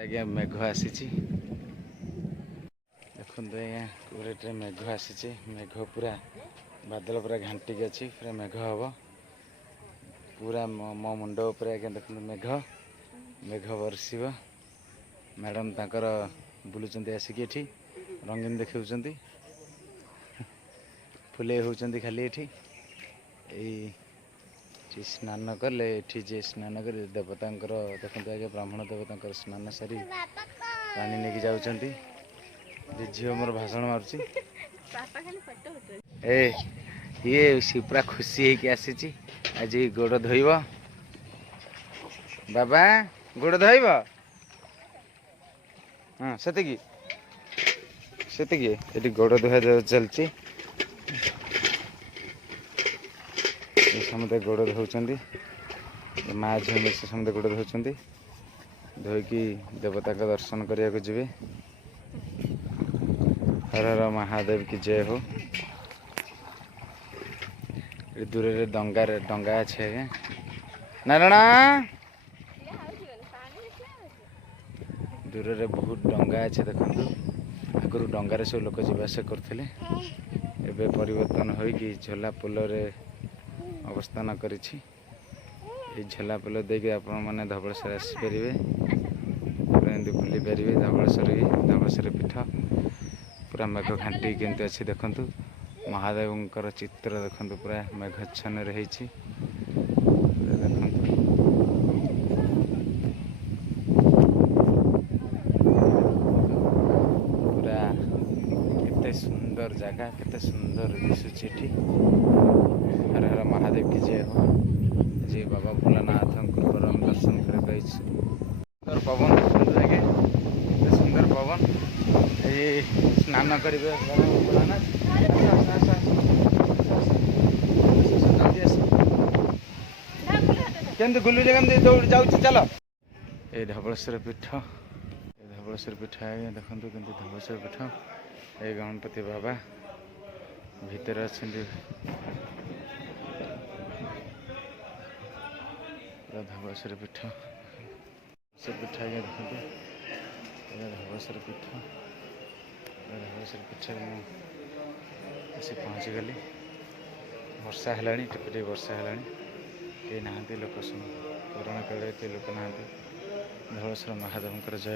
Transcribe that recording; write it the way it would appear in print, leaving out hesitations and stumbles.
आज्ञा मेघ आसी देखते आज्ञा गोटे मेघ आसी मेघ पूरा बादल पूरा घाटिक अच्छी पूरा मेघ हम पूरा मो मुंड उपर आज्ञा देखते मेघ मेघ बरस मैडम तांकर बुलुंट आसिक ये रंगीन देखा फुले होती खाली ये स्नान कले ये स्नान कर देवता देखते आगे ब्राह्मण देवता स्नान सारी पानी नहीं जाऊँगी झील मोर भाषण मार्ची ये सी पूरा खुशी होगी आसी आज गोड़ धोब बाबा गोड़ धोब हाँ से गोड़ धोआ चलती समस्त गोड़ धोती माँ झील मिस समस्त गोड़ धोती धोईकी देवता का दर्शन करने को जी हर हर महादेव की जय हो। दूर रे डंगा अच्छे आज्ञा नारायण दूर रे बहुत डंगा अच्छे देखु आगु डंगार सब लोक जावासा करते एवं परिवर्तन होगी झोला पोल अवस्थान कर झोला पोल देके आपण मैंने धवलेश्वर आसीपर एमती बुली पारे धवलेश्वर पीठ पूरा मेघ घाटी केमती अच्छी देखु महादेव चित्र देखु पूरा मेघच्छन रही पूरा केते सुंदर जगह केते सुंदर दिशुची हर हर महादेव की जय हो। जी बाबा भोलानाथ कृपार दर्शन कर सुंदर पवन लगे सुंदर पवन ये स्नान करेंगे भोलानाथ केमती गुलुचे केमती दौड़ जाऊँ चल ये धवलेश्वर पीठ आज्ञा देखते केमती धवलेश्वर पीठ ये गणपति बाबा भितर अच्छा धवलेश्वर पीठ आज्ञा देखते धवलेश्वर पीठ आसी पहुँची गली वर्षा है टिपे वर्षा है कहीं ना लोक पुराण काल लोक ना धवलेश्वर महादेव जय।